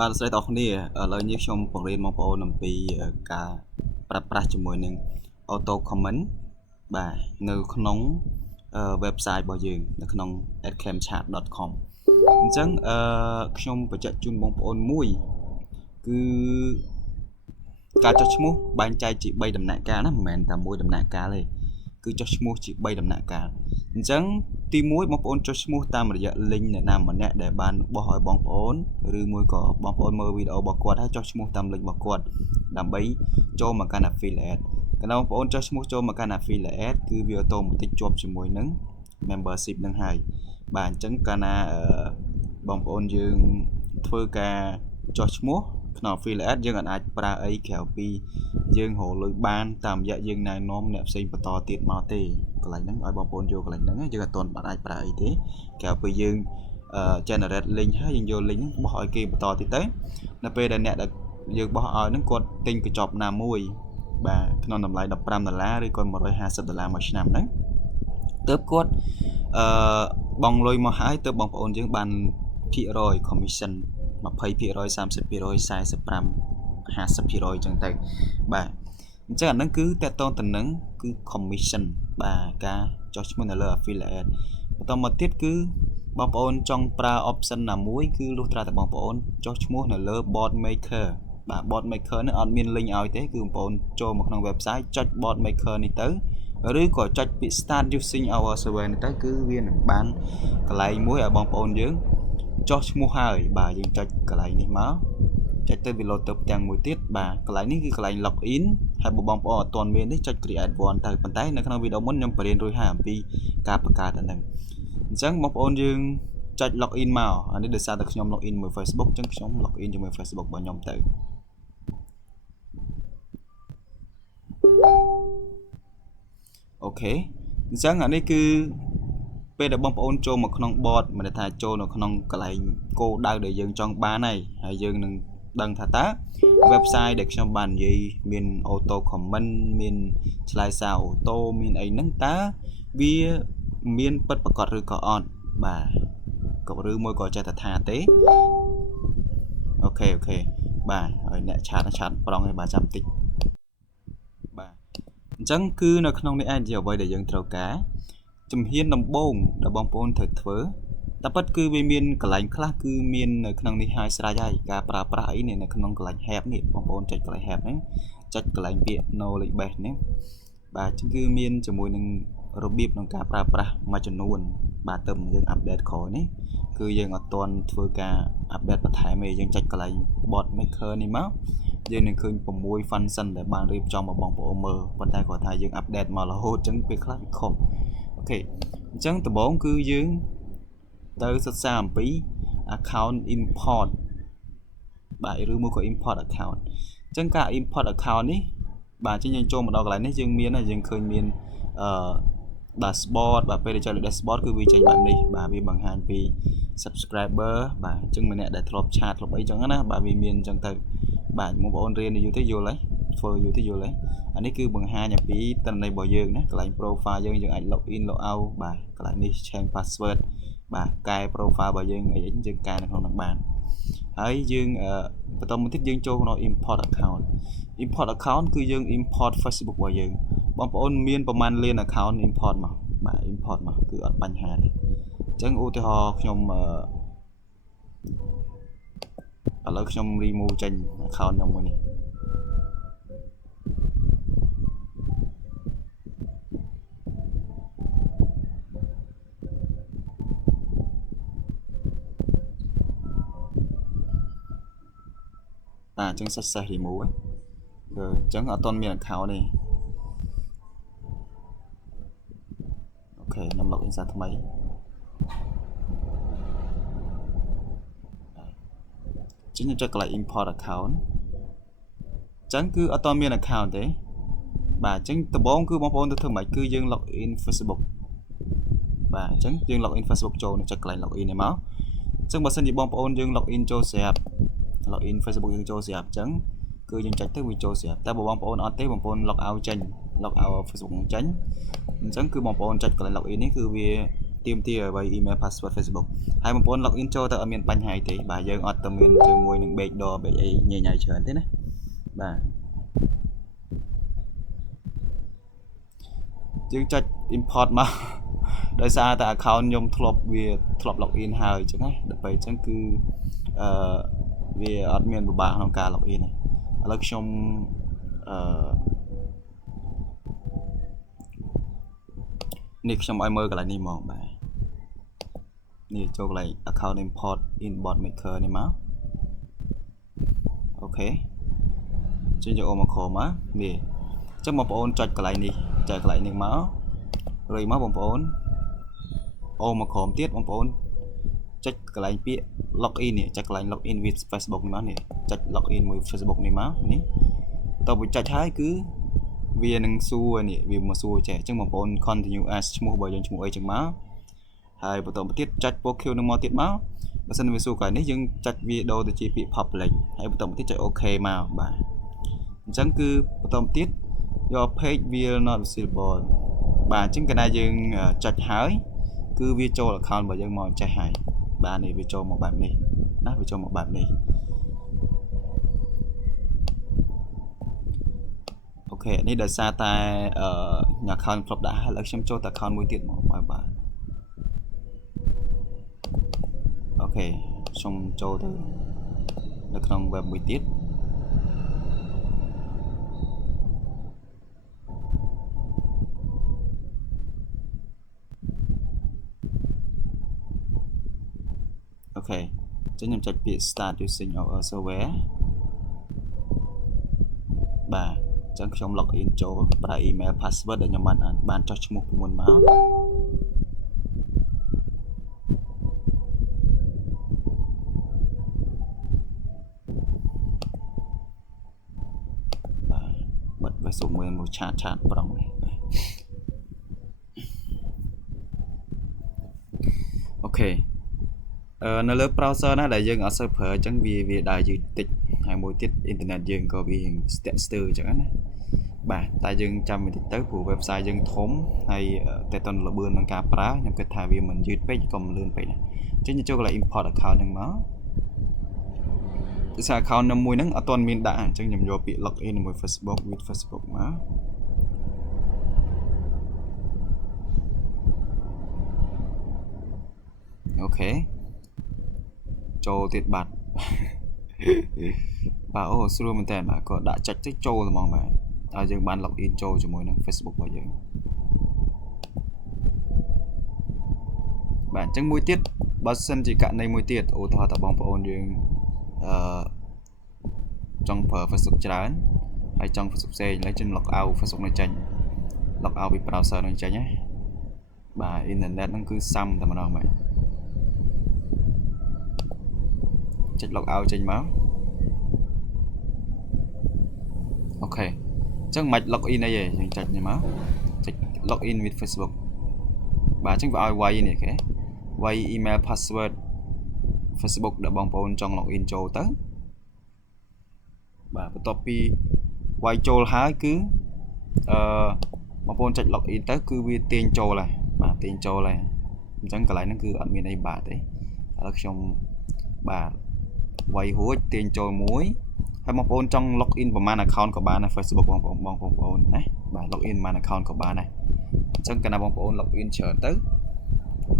បាទស្រីតអរគ្នាឥឡូវនេះខ្ញុំបង្រៀនបងប្អូនអំពីការប្រើប្រាស់ជាមួយនឹង auto comment បាទនៅក្នុង website របស់យើងនៅក្នុង adcamchat.com អញ្ចឹងខ្ញុំបញ្ជាក់ជូនបងប្អូនមួយគឺការចុះឈ្មោះបែងចែកជា3ដំណាក់កាលណាមិនមែនតែមួយដំណាក់កាលទេគឺចុះឈ្មោះជា3ដំណាក់កាលអញ្ចឹងទី1បងប្អូនចុះឈ្មោះតាមរយៈ link អ្នកណាម្នាក់ដែលបានបោះឲ្យបងប្អូនឬមួយក៏បងប្អូនមើលវីដេអូរបស់គាត់ហើយចុះឈ្មោះតាម link របស់គាត់ដើម្បីចូលមកកាន់ affiliate កាលណាបងប្អូនចុះឈ្មោះចូលមកកាន់ affiliate គឺវា automatic ជាប់ជាមួយនឹង membership នឹងហើយបាទអញ្ចឹងកាលណាបងប្អូនយើងធ្វើការចុះឈ្មោះក្នុង affiliate យើងអាចប្រើអីក្រៅពីយើងរកលុយបានតាមរយៈយើងណែនាំអ្នកផ្សេងបន្តទៀតមកទេកន្លែងហ្នឹងឲ្យបងប្អូនយកកន្លែងហ្នឹងយើងអត់ទាន់អាចប្រើអីទេក្រៅពីយើង generate link ហើយយើងយក link បោះឲ្យគេបន្តទៀតទៅនៅពេលដែលអ្នកដែលយើងបោះឲ្យហ្នឹងគាត់ទិញកញ្ចប់ណាមួយបាទក្នុងតម្លៃ$15ឬក៏$150មួយឆ្នាំហ្នឹងទើបគាត់បង់លុយមកហើយទើបបងប្អូនយើងបានភាគរយ commission 20% 30% 45 50% អញ្ចឹងទៅបាទអញ្ចឹងអាហ្នឹងគឺតកតងទៅនឹងគឺ commission បាទការចុះឈ្មោះនៅលើ affiliate បន្តមកទៀតគឺបងប្អូនចង់ប្រើ option ណាមួយគឺលុះត្រាតែបងប្អូនចុះឈ្មោះនៅលើ bot maker បាទ bot maker នេះអត់មាន link ឲ្យទេគឺបងប្អូនចូលមកក្នុង website ចុច bot maker នេះទៅឬក៏ចុចពាក្យ start using our server នេះទៅគឺវានឹងបានកន្លែងមួយឲ្យបងប្អូនយើងចុះឈ្មោះហើយបាទយើងចុចកន្លែងនេះមកចុចទៅវាលោតទៅផ្ទាំងមួយទៀតបាទកន្លែងនេះគឺកន្លែង login ហើយបងប្អូនអត់ទាន់មានទេចុច create one ទៅប៉ុន្តែនៅក្នុងវីដេអូមុនខ្ញុំបរៀនរួចហើយអំពីការបង្កើតអាហ្នឹងអញ្ចឹងបងប្អូនយើងចុច login មកអានេះដោយសារតែខ្ញុំ login មួយ Facebook អញ្ចឹងខ្ញុំ login ជាមួយ Facebook របស់ខ្ញុំទៅអូខេអញ្ចឹងអានេះគឺពេលដែលបងប្អូនចូលមកក្នុង bot មិនថាចូលនៅក្នុងកន្លែងគោលដៅដែលយើងចង់បានហើយយើងនឹងដឹងថាតើ website ដែលខ្ញុំបាននិយាយមាន auto comment មានឆ្លើយសារ auto មានអីហ្នឹងតើវាមានពិតប្រាកដឬក៏អត់បាទក៏ឬមួយក៏ចេះតែថាទេអូខេបាទហើយអ្នកឆាតប្រងឯងបាទចាំតិចបាទអញ្ចឹងគឺនៅក្នុងនេះឯងជាអ្វីដែលយើងត្រូវការជំហានដំបូងដែលបងប្អូនត្រូវធ្វើតែពិតគឺវាមានកន្លែងខ្លះគឺមាននៅក្នុងនេះហើយស្រេចហើយការប្រើប្រាស់អីនៅក្នុងកន្លែង help នេះបងប្អូនចុចកន្លែង help ហ្នឹងចុចកន្លែងពាក្យ knowledge base នេះបាទអញ្ចឹងគឺមានជាមួយនឹងរបៀបក្នុងការប្រើប្រាស់មួយចំនួនបាទទៅយើងអាប់ដេតក្រោយនេះគឺយើងអត់ទាន់ធ្វើការអាប់ដេតបន្ថែមទេយើងចុចកន្លែង bot maker នេះមកយើងនឹងឃើញ6 function ដែលបានរៀបចំមកបងប្អូនមើលប៉ុន្តែគាត់ថាយើងអាប់ដេតមករហូតអញ្ចឹងពេលខ្លះវាខុសអូខេអញ្ចឹងដំបូងគឺយើងទៅសិក្សាអំពី account import បាទឬមួយក៏ import account អញ្ចឹងការ import account នេះបាទអញ្ចឹងយើងចូលមកដល់កន្លែងនេះយើងមានយើងឃើញមានdashboard បាទពេលដែលចុចលើ dashboard គឺវាចេញបែបនេះបាទវាបង្ហាញពី subscriber បាទអញ្ចឹងម្នាក់ដែលធ្លាប់ឆាតធ្លាប់អីចឹងណាបាទវាមានអញ្ចឹងទៅបាទបងប្អូនរៀនយូរទៅយល់ហើយធ្វើយូរទៅយល់ហើយអានេះគឺបង្ហាញអំពីទិន្នន័យរបស់យើងណាកន្លែង profile យើងអាច log in log out បាទកន្លែងនេះ change password បាទកែ profile របស់យើងអីយើងកែនៅក្នុងនោះបានហើយយើងបន្តមកទៀតយើងចូលក្នុង import account គឺយើង import Facebook របស់យើងបងប្អូនមានប្រមាណលាន account import មកបាទ import មកគឺអត់បញ្ហាទេអញ្ចឹងឧទាហរណ៍ខ្ញុំឥឡូវខ្ញុំ remove ចេញ account ខ្ញុំមួយនេះអញ្ចឹង success remove អញ្ចឹងអត់ទាន់មាន account ទេអូខេខ្ញុំ login សារថ្មីចឹងខ្ញុំចុចកន្លែង import account ចឹងគឺអត់ទាន់មាន account ទេបាទអញ្ចឹងដំបូងគឺបងប្អូនទៅធ្វើម៉េចគឺយើង login Facebook បាទអញ្ចឹងយើង login Facebook ចូលនៅចុចកន្លែង login នេះមកអញ្ចឹងបើសិនជាបងប្អូនយើង login ចូលស្រាប់ login Facebook យើងចូលស្រាប់អញ្ចឹងគឺយើងចុចទៅវាចូលស្រាប់តែបើបងប្អូនអត់ទេបងប្អូន log out ចេញ log out Facebook ចេញអញ្ចឹងគឺបងប្អូនចុចកន្លែង login នេះគឺវា ទៀមទាអ្វី email password Facebook ហើយបងប្អូន login ចូលទៅអត់មានបញ្ហាទេបាទយើងអត់ទៅមានជាមួយនឹង backdoor អីញ៉ៃញ៉ៃច្រើនទេណាបាទយើងចុច import មកដោយសារតែ account ខ្ញុំធ្លាប់ login ហើយអញ្ចឹងណាដល់ពេលអញ្ចឹងគឺវាអត់មានពិបាកក្នុងការ login ទេឥឡូវខ្ញុំនេះខ្ញុំឲ្យមើលកន្លែងនេះហ្មងបាទនេះចូលកន្លែង account import inbox maker នេះមកអូខេចេញយក Omicron មកនេះអញ្ចឹងបងប្អូនចុចកន្លែងនេះចុចកន្លែងនេះមករួចមកបងប្អូន Omicron ទៀតបងប្អូនចុចកន្លែងពាក្យ login នេះចុចកន្លែង login with Facebook នេះមកនេះចុច login មួយ Facebook នេះមកនេះតើបើចុចហើយគឺវានឹងសួរនេះវាមកសួរចេះអញ្ចឹងបងប្អូន continue as ឈ្មោះបើយើងឈ្មោះអីចឹងមកហើយបន្តមកទៀតចុច POQ នឹងមកទៀតមកបើសិនវាសួរកន្លែងនេះយើងចុចវាដូរទៅជាពាក្យ public ហើយបន្តមកទៀតចុច OK មកបាទអញ្ចឹងគឺបន្តមកទៀតយក page will not visible បាទអញ្ចឹងកាលណាយើងចុចហើយគឺវាចូល account របស់យើងមកចេះហើយបាទនេះវាចូលមកបែបនេះណាវាចូលមកបែបនេះអូខេនេះដោយសារតែaccount គ្រប់ដាក់ហើយឥឡូវខ្ញុំចូលទៅ account មួយទៀតមកបាទអូខេខ្ញុំចូលទៅនៅក្នុង web មួយទៀតអូខេចឹងខ្ញុំចុចពាក្យ start using our software បាទអញ្ចឹងខ្ញុំ login ចូលប្រើ email password ដែលខ្ញុំបានចុះឈ្មោះពីមុនមកបាទបិទ Facebook មួយឆាតប្រងនេះអូខេនៅលើ browser ណាដែលយើងអត់សូវប្រើអញ្ចឹងវាដើរយឺតតិចហើយមួយទៀតអ៊ីនធឺណិតយើងក៏វាស្ទាក់ស្ទើរអញ្ចឹងណាបាទតែយើងចាំបន្តិចទៅព្រោះ website យើងធំហើយតែតន់លបឿនក្នុងការប្រើខ្ញុំគិតថាវាមិនយឺតពេកក៏មិនលឿនពេកដែរអញ្ចឹងយើងចូលកន្លែង import account ហ្នឹងមកដោយសារ account មួយហ្នឹងអត់ទាន់មានដាក់អញ្ចឹងខ្ញុំយកពាក្យ login ជាមួយ Facebook with Facebook មកអូខេចូលទៀតបាត់បាទអូស្រួលមែនតើបាទក៏ដាក់ចុចទៅចូលហ្មងបាទឲ្យយើងបាន login ចូលជាមួយនឹង Facebook របស់យើងបាទអញ្ចឹងមួយទៀតបើសិនជាករណីមួយទៀតឧទាហរណ៍ថាបងប្អូនយើងចង់ប្រើ Facebook ច្រើនហើយចង់ Facebook ផ្សេងឥឡូវយើង log out Facebook នៅចេញ log out ពី browser នឹងចេញណាបាទអ៊ីនធឺណិតហ្នឹងគឺសាំតែម្ដងបាទចុច log out ចេញមកអូខេអញ្ចឹងមិន login អីទេយើងចុចនេះមកចុច login with Facebook បាទអញ្ចឹងវាឲ្យវាយនេះគេវាយ email password Facebook ដែលបងប្អូនចង់ login ចូលទៅបាទបន្ទាប់ពីវាយចូលហើយគឺបងប្អូនចុច login ទៅគឺវាទាញចូលហើយបាទទាញចូលហើយអញ្ចឹងកន្លែងហ្នឹងគឺអត់មានអីបាក់ទេឥឡូវខ្ញុំបាទវាយរួចទាញចូលមួយហើយបងប្អូនចង់ login ប្រហែល account ក៏បានដែរ Facebook បងប្អូនណាបាទ login ប្រហែល account ក៏បានដែរអញ្ចឹងកាលណាបងប្អូន login ច្រើនទៅ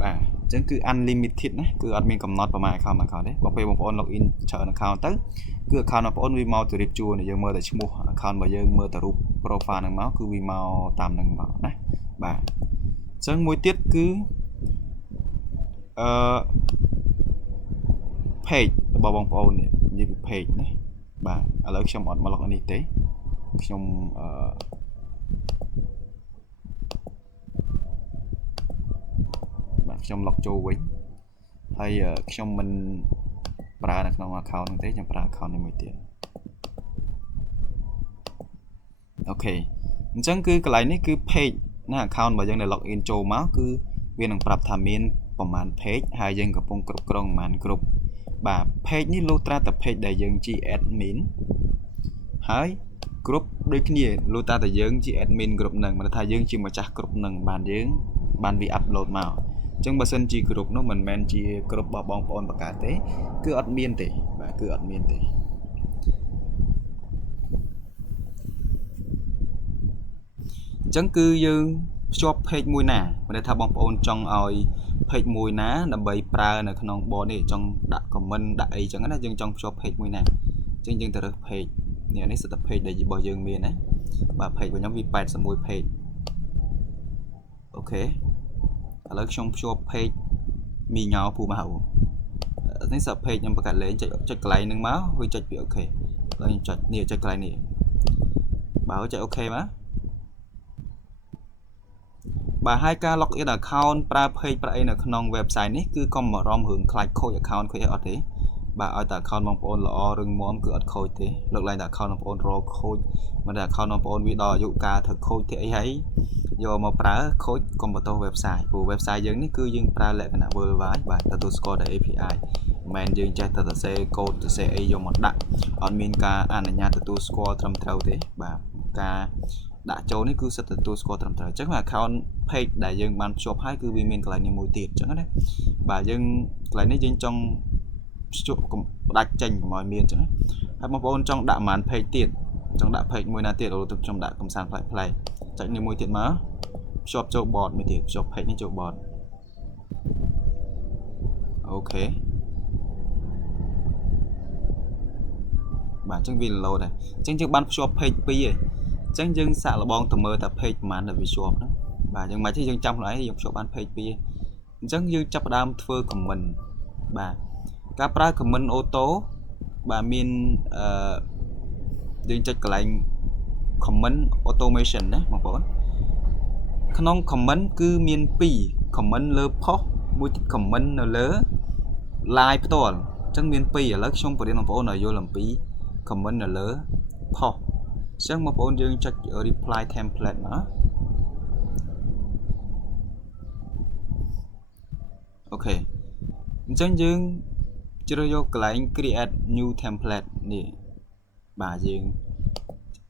បាទអញ្ចឹងគឺ unlimited ណាគឺអត់មានកំណត់ប្រហែល account ទេបើពេលបងប្អូន login ច្រើន account ទៅគឺ account បងប្អូនវាមកទៅរៀបជួរយើងមើលតែឈ្មោះ account របស់យើងមើលតែរូប profile ហ្នឹងមកគឺវាមកតាមហ្នឹងមកណាបាទអញ្ចឹងមួយទៀតគឺpage របស់បងប្អូននេះនិយាយពី page ណាបាទឥឡូវខ្ញុំអត់មក log នេះទេខ្ញុំបាទខ្ញុំ log ចូលវិញហើយខ្ញុំមិនប្រើនៅក្នុង account ហ្នឹងទេខ្ញុំប្រើ account នេះមួយទៀតអូខេអញ្ចឹងគឺកន្លែងនេះគឺ page ណា account របស់យើងដែល login ចូលមកគឺវានឹងប្រាប់ថាមានប្រហែល page ហើយយើងកំពុងគ្រប់គ្រងប្រហែលគ្រប់បាទ page នេះលុះត្រាតែ page ដែលយើងជា admin ហើយ group ដូចគ្នាលុះតែយើងជា admin group ហ្នឹងមិនថាយើងជាម្ចាស់ group ហ្នឹងបានយើងបានវា upload មក chẳng bà sân chi group nó mình men chi group bỏ bóng ôn bạc cả thế cứ admin thế và cứ admin thế chẳng cứ dương shop page mùi nà mà để thà bóng ôn trong oi page mùi ná là bày pra là không bỏ này trong đã comment đại chẳng là dương trong shop page mùi nà chẳng dương từ page này này sẽ tập page để gì bỏ dương miền này và page của nhóm V8 sẽ mùi page ok ở trong shop page mi nhau phù màu nên sợ page nhưng mà cả lấy chạy lại nâng máu hơi chạy bị ok lên chạy nhiều chạy lại nè bảo chạy ok má bà hai ca login account pra page pra ở trong website này cứ có mở rom hưởng click khôi account khôi ở đấy bà ở tại account mong ôn lọ rừng món cứ ở khôi thế lượt lại tại account mong ôn ro khôi mà tại account mong ôn video dụ ca thực khôi thế ấy do mà pra khôi còn một tô website của website giống như cứ dương pra lệ cái nào vừa vái và status score để API men dương chạy từ c code từ c do một đặt admin ca anh nhà status score trầm trâu thế bà ca đã cho này cứ status score trầm trâu chắc là account page đại dương ban shop hai cứ vì mình lại như mùi tiệt chẳng đấy bà dương lại này dương trong đặt tranh của mọi miền chứ hay một ôn trong đạm màn page tiền trong đạm page mùi na tiền đầu tập trong đạm công sản phải play chạy như mùi tiền má shop châu bọt mới tiền shop page như châu bọt ok bản chân vì lâu này chân trước ban shop page pi chân dương xạ là bon tầm mơ tập page màn là vì shop đó bà nhưng mà chứ dương trong lại dùng shop ban page pi chân dương chấp đam thưa của mình bà các pra comment ô tô bà min dương chạy lại comment automation đấy một bốn không comment cứ miền pi comment lơ pop mũi comment lơ live toàn chẳng miền pi ở lớp trong phần một bốn ở vô làm pi comment lơ pop chẳng một bốn dương chạy ở reply template nữa ok chẳng dương chưa vô cái create new template nè bà dương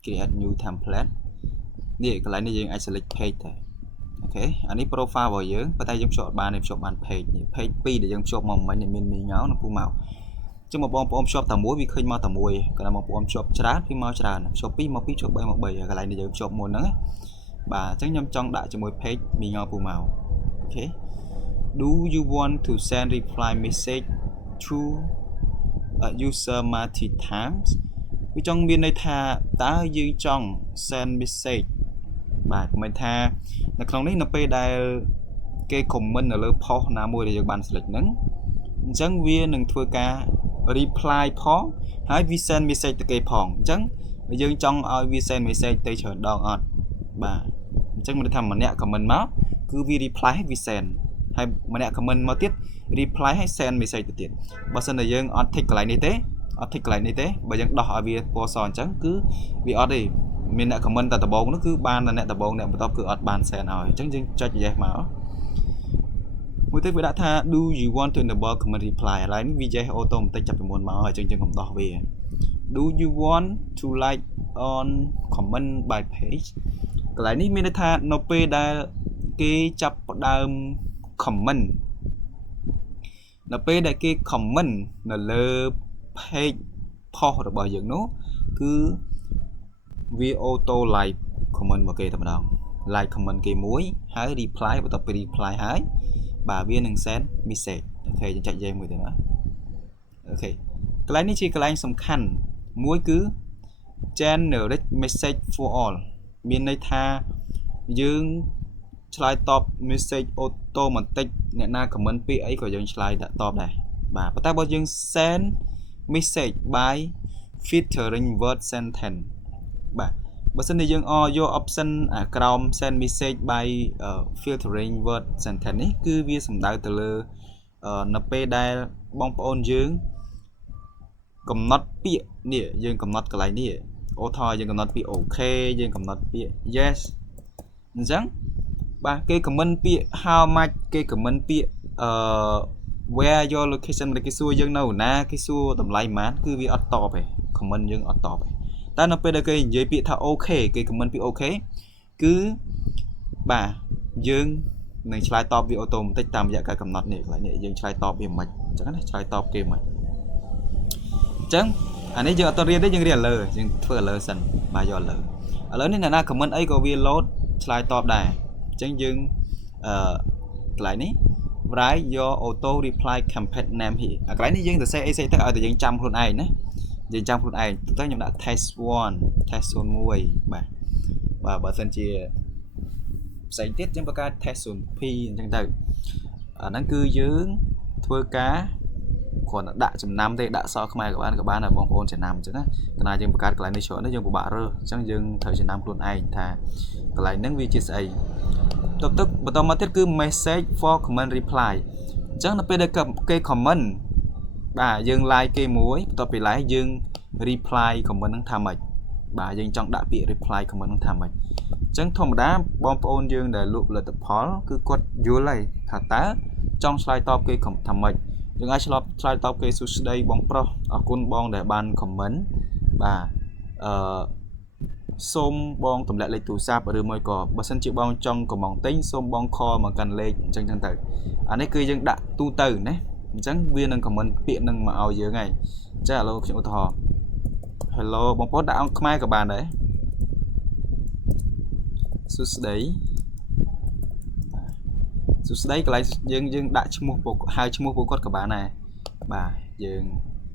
create new template nè cái này dương select page thôi ok anh ấy profile vào dưới và tay dùng chọn bàn page page pi để dùng chọn màu mấy mình nhớ nó phù màu chứ một bom shop tầm muối vì khơi mau tầm muối cái là một bom shop chát khi mau chát shop pi mau pi chọn bay một bầy cái này để dùng chọn màu nữa bà chắc nhâm trong đại cho mỗi page mình nhớ phù màu ok do you want to send reply message to user multi times vì trong biên đây tha ta dư trong send message bà mình tha là trong đấy nó pe đài cái comment ở lớp post nào mua để được bàn select nắng chẳng viên đừng thua ca reply post hãy vi send message từ cái phòng chẳng dương trong vi send message tới chờ đòn ọt bà chẳng mình thầm mà nè comment máu cứ vi reply vi send hay mà nè comment máu tiếp reply hay send message từ tiền bà sân là dương on thích lại này thế bà dân đọc ở việc po son chẳng cứ vì ở đây mình đã comment tại tập bốn nó cứ ban là nè tập bốn nè mà tao cứ ở ban send rồi chẳng dương cho chị mà mỗi thứ đã tha do you want to enable comment reply lại những video auto một tay chập một máu ở chân không đọc về do you want to like on comment by page lại ní mình tha nó pe đã cái chập đam comment là pe đại cái comment là lơ page post rồi bao giờ nó cứ vi auto like comment một cái tầm đồng like comment cái muối hãy reply và tập reply hãy bà viên đừng send message ok chạy dây mười từ nữa ok cái này chỉ cái sầm khăn muối cứ generate message for all miền này tha dương slide top message automatic nè na comment pi ấy của dương slide đã top này bà ta bao dương send message by filtering word sentence bà xin thì dương vô option Chrome send message by filtering word sentence này cứ viết sầm đào từ lơ np đai bong ôn dương cầm not pi nè dương cầm not cái này nè ô thôi dương cầm not pi ok dương cầm not pi yes chẳng bà cái comment pi how much cái comment pi where your location là cái xua dương nào na cái xua tầm lại mát cứ vì top này comment dương top này ta nó pdk dưới bị thao ok cái comment bị ok cứ bà dương នឹងឆ្លើយតបវាអូតូម៉ាទិកតាមរយៈការកំណត់នេះកន្លែងនេះយើងឆ្លើយតបវាមិនអញ្ចឹងណាឆ្លើយតបគេមិនអញ្ចឹងអានេះយើងអត់រៀនទេយើងរៀនលើយើងធ្វើលើសិនបាទយកលើឥឡូវនេះអ្នកណា comment អីក៏វា load ឆ្លើយតបដែរអញ្ចឹងយើងកន្លែងនេះ write your auto reply campaign name here កន្លែងនេះយើងសរសេរអីស្អីទៅឲ្យតែយើងចាំខ្លួនឯងណាយើងចាំខ្លួនឯងទៅខ្ញុំដាក់ test 1 test 01បាទបើសិនជាផ្សេងទៀតយើងបង្កើត test 0P អញ្ចឹងទៅអាហ្នឹងគឺយើងធ្វើការគ្រាន់តែដាក់ចំណាំទេដាក់សខ្មែរក៏បានដែរបងប្អូនចំណាំអញ្ចឹងណាកណ្ដាលយើងបង្កើតកន្លែងនេះច្រើននេះយើងពិបាករើសអញ្ចឹងយើងត្រូវចំណាំខ្លួនឯងថាកន្លែងហ្នឹងវាជាស្អីបន្តមកទៀតគឺ message for comment reply អញ្ចឹងនៅពេលដែលគេ comment បាទយើង like គេមួយបន្ទាប់ពី like យើង reply comment ហ្នឹងថាម៉េចបាទយើងចង់ដាក់ពាក្យ reply comment ហ្នឹងថាម៉េចអញ្ចឹងធម្មតាបងប្អូនយើងដែលលក់ផលិតផលគឺគាត់យល់ហើយថាតើចង់ឆ្លើយតបគេថាម៉េចយើងអាចឆ្លើយតបគេសួស្ដីបងប្រុសអរគុណបងដែលបាន comment បាទសូមបងទម្លាក់លេខទូរស័ព្ទឬមួយក៏បើសិនជាបងចង់កំងទិញសូមបងខលមកកាន់លេខអញ្ចឹងទៅអានេះគឺយើងដាក់ទូទៅណាអញ្ចឹងវានឹង comment ពាក្យនឹងមកឲ្យយើងហើយចាឥឡូវខ្ញុំឧទាហរណ៍ Hello បងប្អូនដាក់អង្គខ្មែរក៏បានដែរសួស្ដីកន្លែងយើងដាក់ឈ្មោះហៅឈ្មោះពួកគាត់ក៏បានដែរបាទយើង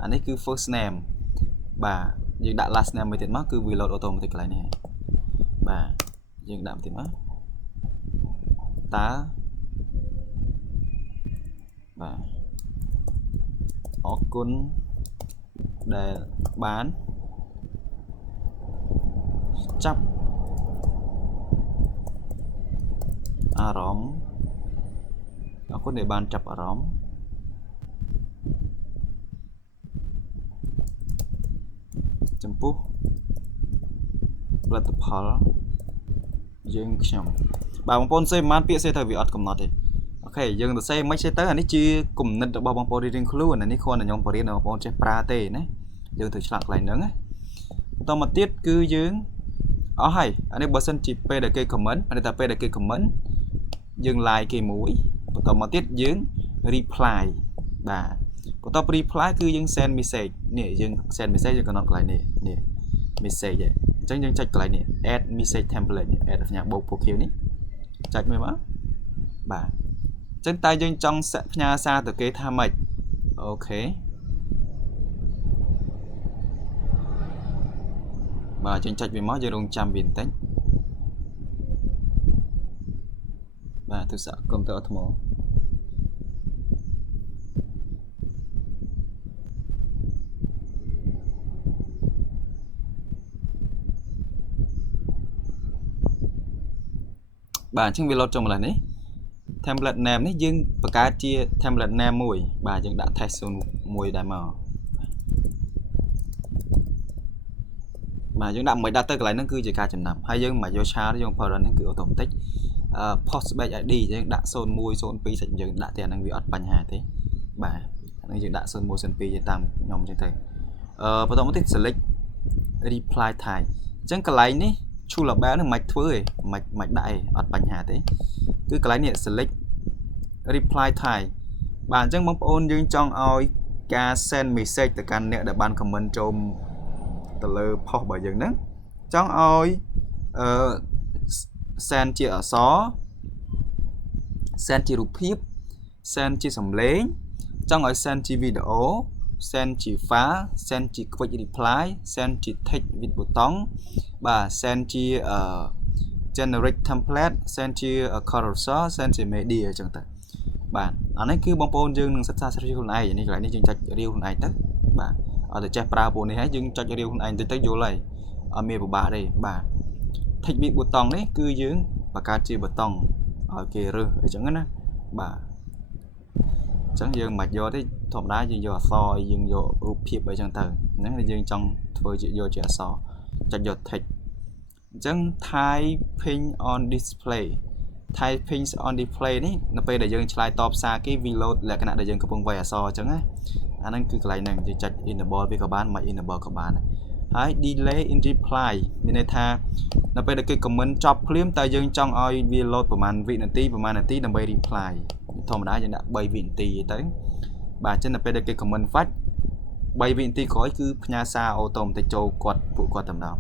អានេះគឺ first name បាទយើងដាក់ last name មួយទៀតមកគឺវា load automatic កន្លែងនេះបាទយើងដាក់ទៀតមកតើបាទអរគុណដែលបានចាប់អារម្មណ៍អរគុណដែលបានចាប់អារម្មណ៍ចំពោះផលិតផលយើងខ្ញុំបាទបងប្អូនសេប្រហែលពាក្យសេទៅវាអត់កំណត់ទេអូខេយើងទៅសេមិនសេទៅអានេះជាគំនិតរបស់បងប្អូនរៀងៗខ្លួនអានេះគ្រាន់តែខ្ញុំបរៀនដល់បងប្អូនចេះប្រើទេណាយើងត្រូវឆ្លាក់កន្លែងហ្នឹងណាបន្តមកទៀតគឺយើងអស់ហើយអានេះបើសិនជាពេលដែលគេ comment អានេះតែពេលដែលគេ comment យើង like គេមួយបន្តមកទៀតយើង reply បាទបន្ទាប់ reply គឺយើង send message នេះយើង send message យើងកំណត់កន្លែងនេះ message អញ្ចឹងយើងចុចកន្លែងនេះ add message template នេះ add សញ្ញាបូកពណ៌ខៀវនេះចុចមើលមកបាទអញ្ចឹងតើយើងចង់ផ្ញើសារទៅគេថាម៉េចអូខេបាទយើងចុចវាមកយើងរងចាំវាបន្តិចបាទទូរស័ព្ទកុំព្យូទ័រថ្មបាទអញ្ចឹងវា load ចុងកន្លែងនេះ template name នេះយើងបង្កើតជា template name មួយបាទយើងដាក់ test 01ដែរមកបាទយើងដាក់មិនដាក់ទៅកន្លែងហ្នឹងគឺជាការចំណាំហើយយើងមកយក char យើង parent ហ្នឹងគឺ automatic post batch ID យើងដាក់01 02សាច់យើងដាក់តែអាហ្នឹងវាអត់បញ្ហាទេបាទអាហ្នឹងយើងដាក់01 02យើងតាមខ្ញុំអញ្ចឹងទៅបន្តមកទៀត select reply type អញ្ចឹងកន្លែងនេះChu label នឹងមិនធ្វើទេមិនដាក់ទេអត់បញ្ហាទេគឺកន្លែងនេះ select reply type បាទអញ្ចឹងបងប្អូនយើងចង់ឲ្យការ send message ទៅកាន់អ្នកដែលបាន comment ចូលទៅលើ post របស់យើងហ្នឹងចង់ឲ្យsend ជាអក្សរ send ជារូបភាព send ជាសំឡេងចង់ឲ្យ send ជាវីដេអូ send ជា file send ជា quick reply send ជា text with ប៊ូតុងបាទ send ជាgenerate template send ជា cursor send ជា media អញ្ចឹងទៅបាទអានេះគឺបងប្អូនយើងនឹងសិក្សាស្រាវជ្រាវខ្លួនឯងនេះកន្លែងនេះយើងចុចរាវខ្លួនឯងទៅបាទអត់ទៅចេះប្រើពួកនេះហើយយើងចុចរាវខ្លួនឯងទៅយល់ហើយអត់មានពិបាកទេបាទ text with ប៊ូតុងនេះគឺយើងបង្កើតជាប៊ូតុងឲ្យគេរើសអញ្ចឹងណាបាទអញ្ចឹងយើងមិនយកទេធម្មតាយើងយកអក្សរយើងយករូបភាពអីចឹងទៅហ្នឹងយើងចង់ធ្វើជាយកជាអក្សរចុចយក text អញ្ចឹង typing on display typing on display នេះនៅពេលដែលយើងឆ្លើយតបសារគេ we load លក្ខណៈដែលយើងកំពុងវាយអក្សរអញ្ចឹងណាអាហ្នឹងគឺកន្លែងហ្នឹងយើងចុច enable វាក៏បានមិន enable ក៏បាន ហើយ delay in reply មានន័យថានៅពេលដែលគេ comment ចប់ភ្លាមតើយើងចង់ឲ្យវា load ប្រហែលវិនាទីដើម្បី reply ធម្មតាយើងដាក់3វិនាទីទៅបាទអញ្ចឹងនៅពេលដែលគេ comment ហ្វាច់3វិនាទីក្រោយគឺផ្ញើសារអូតូម៉ាទិកចូលពួកគាត់តែម្ដង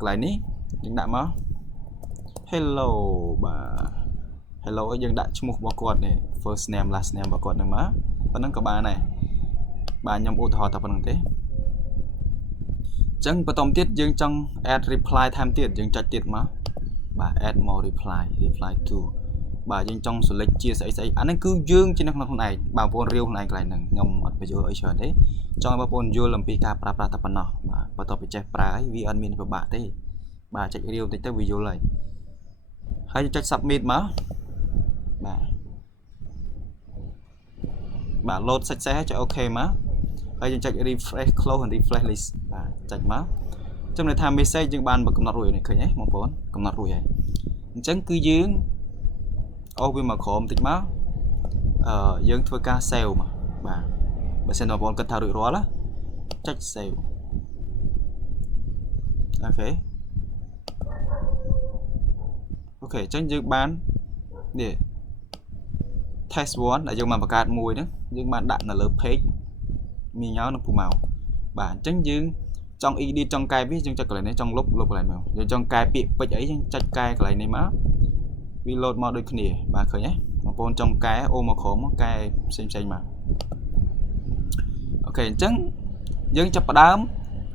កន្លែងនេះយើងដាក់មក hello បាទ hello យើងដាក់ឈ្មោះរបស់គាត់នេះ first name last name របស់គាត់នឹងមកប៉ុណ្ណឹងក៏បានដែរបាទខ្ញុំឧទាហរណ៍តែប៉ុណ្្នឹងទេអញ្ចឹងបន្តទៀតយើងចង់ add reply ថែមទៀតយើងចុចទៀតមកបាទ add more reply to បាទយើងចង់ select ជាស្អីអានេះគឺយើងជានៅក្នុងខ្លួនឯងបងប្អូនរាវខ្លួនឯងកន្លែងហ្នឹងខ្ញុំអត់បញ្យល់អីច្រើនទេចង់ឲ្យបងប្អូនយល់អំពីការប្រើប្រាស់តែប៉ុណ្ណោះបាទបន្ទាប់ពីចេះប្រើអីវាអត់មានពិបាកទេបាទចុចរាវតិចទៅវាយល់ហើយចុច submit មកបាទ load សាច់ចុច OK មកហើយយើងចុច refresh close and refresh list បាទចុចមកចំន័យថា message យើងបានកំណត់រួចនេះឃើញទេបងប្អូនកំណត់រួចហើយអញ្ចឹងគឺយើងអូសវាមកក្រោមតិចមកយើងធ្វើការ save មកបាទបើសិនបងប្អូនគិតថារួចរាល់ចុច save អូខេអញ្ចឹងយើងបាននេះ test 1ដែលយើងបានបង្កើតមួយហ្នឹងយើងបានដាក់នៅលើ page មីញ៉ៅនិងពូម៉ៅបាទអញ្ចឹងយើងចង់ edit ចង់កែវាយើងចុចកន្លែងនេះចង់លុបកន្លែងមកយើងចង់កែពាក្យពេចន៍អីយើងចុចកែកន្លែងនេះមកវា load មកដូចគ្នាបាទឃើញទេបងប្អូនចង់កែអូមកក្រោមកែផ្សេងមកអូខេអញ្ចឹងយើងចាប់ផ្ដើម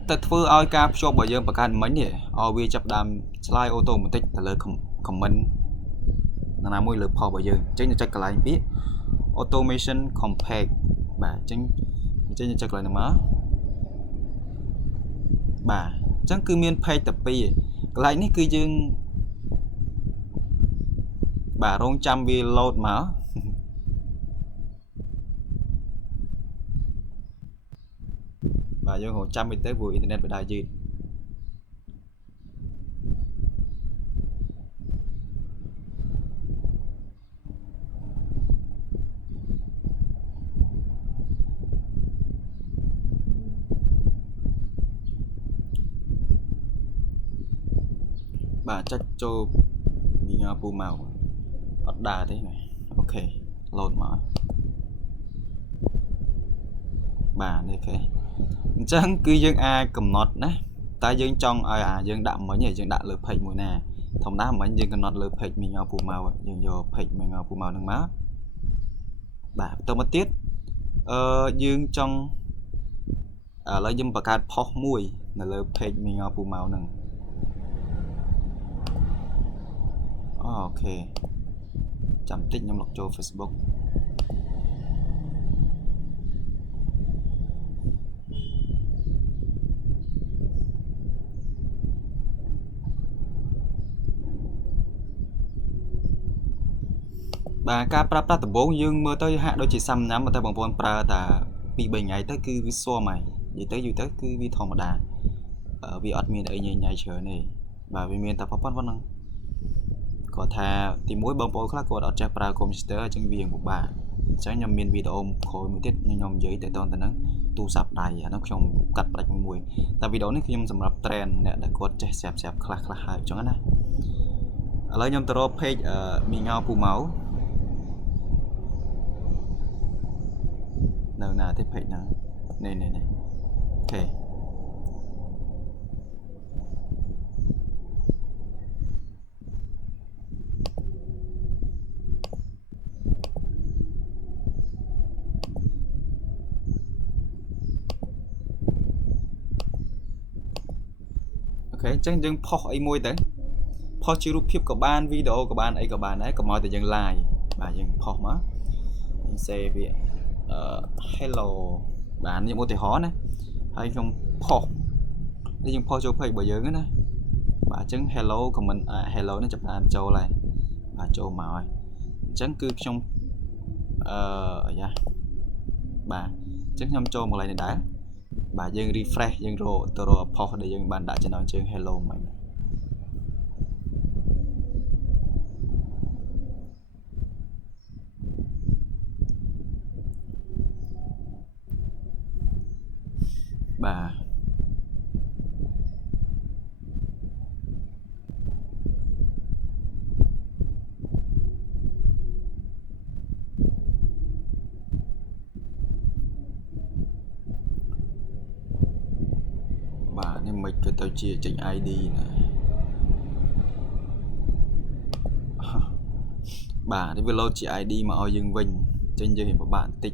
ទៅធ្វើឲ្យការភ្ជាប់របស់យើងបង្កើតមិញនេះឲ្យវាចាប់ផ្ដើមឆ្លើយអូតូម៉ាទិកទៅលើ comment ណាមួយលើ post របស់យើងអញ្ចឹងចុចកន្លែងពាក្យ automation compact បាទអញ្ចឹងយើងចុចកន្លែងនេះមកបាទអញ្ចឹងគឺមាន page តែ2កន្លែងនេះគឺយើងបាទរងចាំវា load មកបាទយើងរងចាំវាទៅព្រោះអ៊ីនធឺណិតវាដើរយឺតបាទចុចចូលមីញ៉ាពូម៉ៅអត់ដើរទេអូខេ load មកបាទនេះអូខេអញ្ចឹងគឺយើងអាចកំណត់ណាតែយើងចង់ឲ្យយើងដាក់មិញយើងដាក់លើ page មួយណាធម្មតាមិញយើងកំណត់លើ page មីញ៉ាពូម៉ៅយើងយក page មីញ៉ាពូម៉ៅនឹងមកបាទបន្តមកទៀតយើងចង់ឥឡូវយើងបង្កើត post មួយនៅលើ page មីញ៉ាពូម៉ៅនឹងអូខេចាំតិចខ្ញុំលុបចូល Facebook បាទការប្រើប្រាស់ដំបូងយើងមើលទៅហាក់ដូចជាសាំញ៉ាំតែបងប្អូនប្រើតែ2-3ថ្ងៃទៅគឺវាស៊ាំហើយនិយាយទៅគឺវាធម្មតាវាអត់មានអីញ៉ៃច្រើនទេបាទវាមានតែប៉ុណ្្នឹងគាត់ថាទី1បងប្អូនខ្លះគាត់អត់ចេះប្រើ computer អញ្ចឹងវាពិបាកអញ្ចឹងខ្ញុំមានវីដេអូក្រោយមួយទៀតខ្ញុំនិយាយទៅតទៅនឹងទូរស័ព្ទដៃអានោះខ្ញុំកាត់ផ្ដាច់មួយតែវីដេអូនេះខ្ញុំសម្រាប់ trend អ្នកដែលគាត់ចេះស្រាប់ខ្លះហើយអញ្ចឹងណាឥឡូវខ្ញុំទៅរក page មីង៉ៅពូម៉ៅនៅណាទេ page ហ្នឹងនេះអូខេអញ្ចឹងយើងផុសអីមួយទៅផុសជារូបភាពក៏បានវីដេអូក៏បានអីក៏បានដែរកុំឲ្យតែយើង live បាទយើងផុសមកយើង save វាhello បាទនេះឧទាហរណ៍ណាហើយខ្ញុំផុសនេះយើងផុសចូល page របស់យើងណាបាទអញ្ចឹង hello comment hello នេះចាប់បានចូលហើយបាទចូលមកហើយអញ្ចឹងគឺខ្ញុំអាយ៉ាបាទអញ្ចឹងខ្ញុំចូលមកកន្លែងនេះដែរបាទយើង refresh យើងរកទៅរក post ដែលយើងបានដាក់ចំណងជើង hello មិញបាទ នេះមិនគេទៅជាចេញ ID ណាបាទនេះវា load ជា ID មកឲ្យយើងវិញចេញយើងពិបាកបន្តិច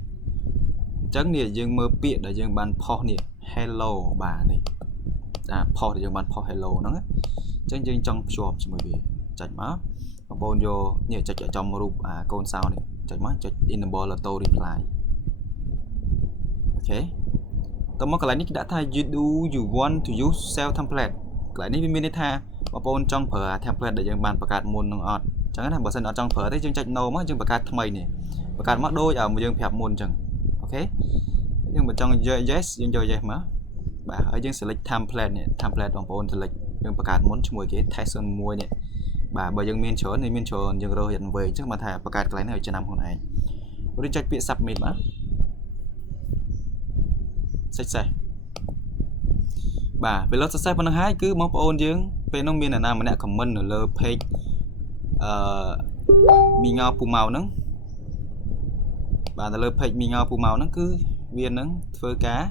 អញ្ចឹងនេះយើងមើលពាក្យដែលយើងបានផុសនេះ hello បាទនេះផុសដែលយើងបានផុស hello ហ្នឹងអញ្ចឹងយើងចង់ភ្ជាប់ជាមួយវាចុចមកបងប្អូនយកនេះចុចចំរូបកូនសោនេះចុចមកចុច enable auto reply អូខេតោះមកកន្លែងនេះគេដាក់ថា you want to use cell template កន្លែងនេះវាមានន័យថាបងប្អូនចង់ប្រើ template ដែលយើងបានបង្កើតមុននឹងអត់អញ្ចឹងណាបើសិនអត់ចង់ប្រើទេយើងចុច no មកយើងបង្កើតថ្មីនេះបង្កើតមកដូចយើងប្រាប់មុនអញ្ចឹងអូខេយើងបើចង់យក yes យើងយក yes មកបាទហើយយើង select template នេះ template បងប្អូន select យើងបង្កើតមុនជាមួយគេ test 01នេះបាទបើយើងមានច្រើននេះមានច្រើនយើងរកយ៉ាងវែងអញ្ចឹងមកថាបង្កើតកន្លែងនេះឲ្យចំណាំខ្លួនឯងឬចុចពាក្យ submit មកsuccess បាទពេល success ប៉ុណ្ណឹងហើយគឺបងប្អូនយើងពេលនោះមានអ្នកណាម្នាក់ comment នៅលើ page មីងោពូម៉ៅហ្នឹងបាទនៅលើ page មីងោពូម៉ៅហ្នឹងគឺវានឹងធ្វើការ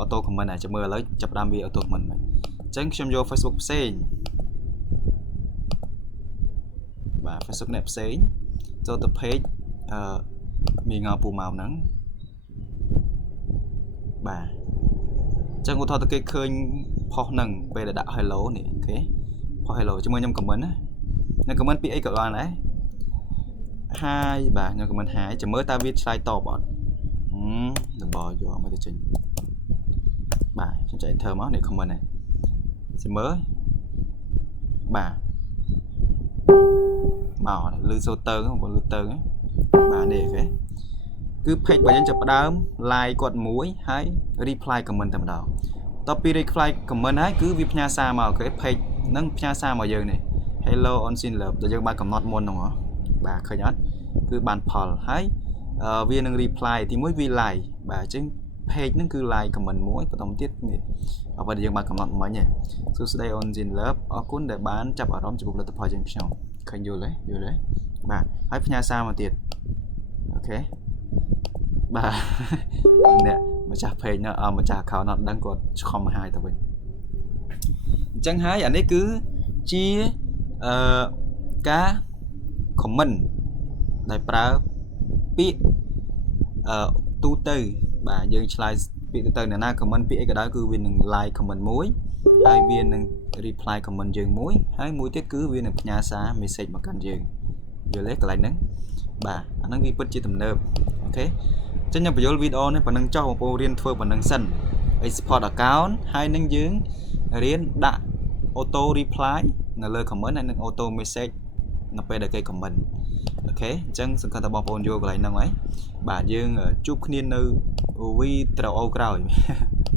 auto comment អាចមើលឥឡូវចាប់ដើមវា auto comment មកអញ្ចឹងខ្ញុំយក Facebook ផ្សេងបាទ Facebook អ្នកផ្សេងចូលទៅ page មីងោពូម៉ៅហ្នឹងបាទអញ្ចឹងឧទាហរណ៍ទៅគេឃើញផុសហ្នឹងពេលដែលដាក់ hello នេះអូខេផុស hello ជាមួយខ្ញុំ comment ណានៅ comment ពាក្យអីក៏បានដែរ hi បាទខ្ញុំ comment hi ចាំមើលតើវាឆ្លើយតបអត់របស់យកមកទៅចេញបាទខ្ញុំចែក enter មកនេះ comment នេះចាំមើលបាទមកលឺសូតើបងលឺតើបាទនេះអូខេគឺ page របស់យើងចាប់ផ្ដើម like គាត់មួយហើយ reply comment តែម្ដងតទៅពី reply comment ហើយគឺវាផ្ញើសារមកអូខេ page ហ្នឹងផ្ញើសារមកយើងនេះ hello on sin love ដែលយើងបានកំណត់មុនហ្នឹងហ៎បាទឃើញអត់គឺបានផលហើយវានឹង reply ទីមួយវា like បាទអញ្ចឹង page ហ្នឹងគឺ like comment មួយបន្តទៀតនេះអ្វីដែលយើងបានកំណត់មិញហ្នឹងសួស្ដី on sin love អរគុណដែលបានចាប់អារម្មណ៍ចំពោះផលិតផលយើងខ្ញុំឃើញយល់ទេបាទហើយផ្ញើសារមកទៀតអូខេបាទអ្នកម្ចាស់ page នោះម្ចាស់ account នោះដឹងគាត់ខំហាយទៅវិញអញ្ចឹងហើយអានេះគឺជាការ comment ដែលប្រើពាក្យទូទៅបាទយើងឆ្លើយពាក្យទូទៅអ្នកណា comment ពាក្យអីក៏ដោយគឺវានឹង like comment មួយហើយវានឹង reply comment យើងមួយហើយមួយទៀតគឺវានឹងផ្ញើសារ message មកកាន់យើងយល់ទេកន្លែងហ្នឹងបាទអាហ្នឹងវាពិតជាទំនើបអូខេអញ្ចឹងខ្ញុំបញ្យល់វីដេអូនេះប៉ុណ្ណឹងចុះបងប្អូនរៀនធ្វើប៉ុណ្ណឹងសិន export account ហើយនឹងយើងរៀនដាក់ auto reply នៅលើ comment ហើយនឹង auto message នៅពេលដែលគេ comment អូខេអញ្ចឹងសង្ឃឹមថាបងប្អូនយល់កន្លែងហ្នឹងហើយបាទយើងជួបគ្នានៅវីដេអូក្រោយ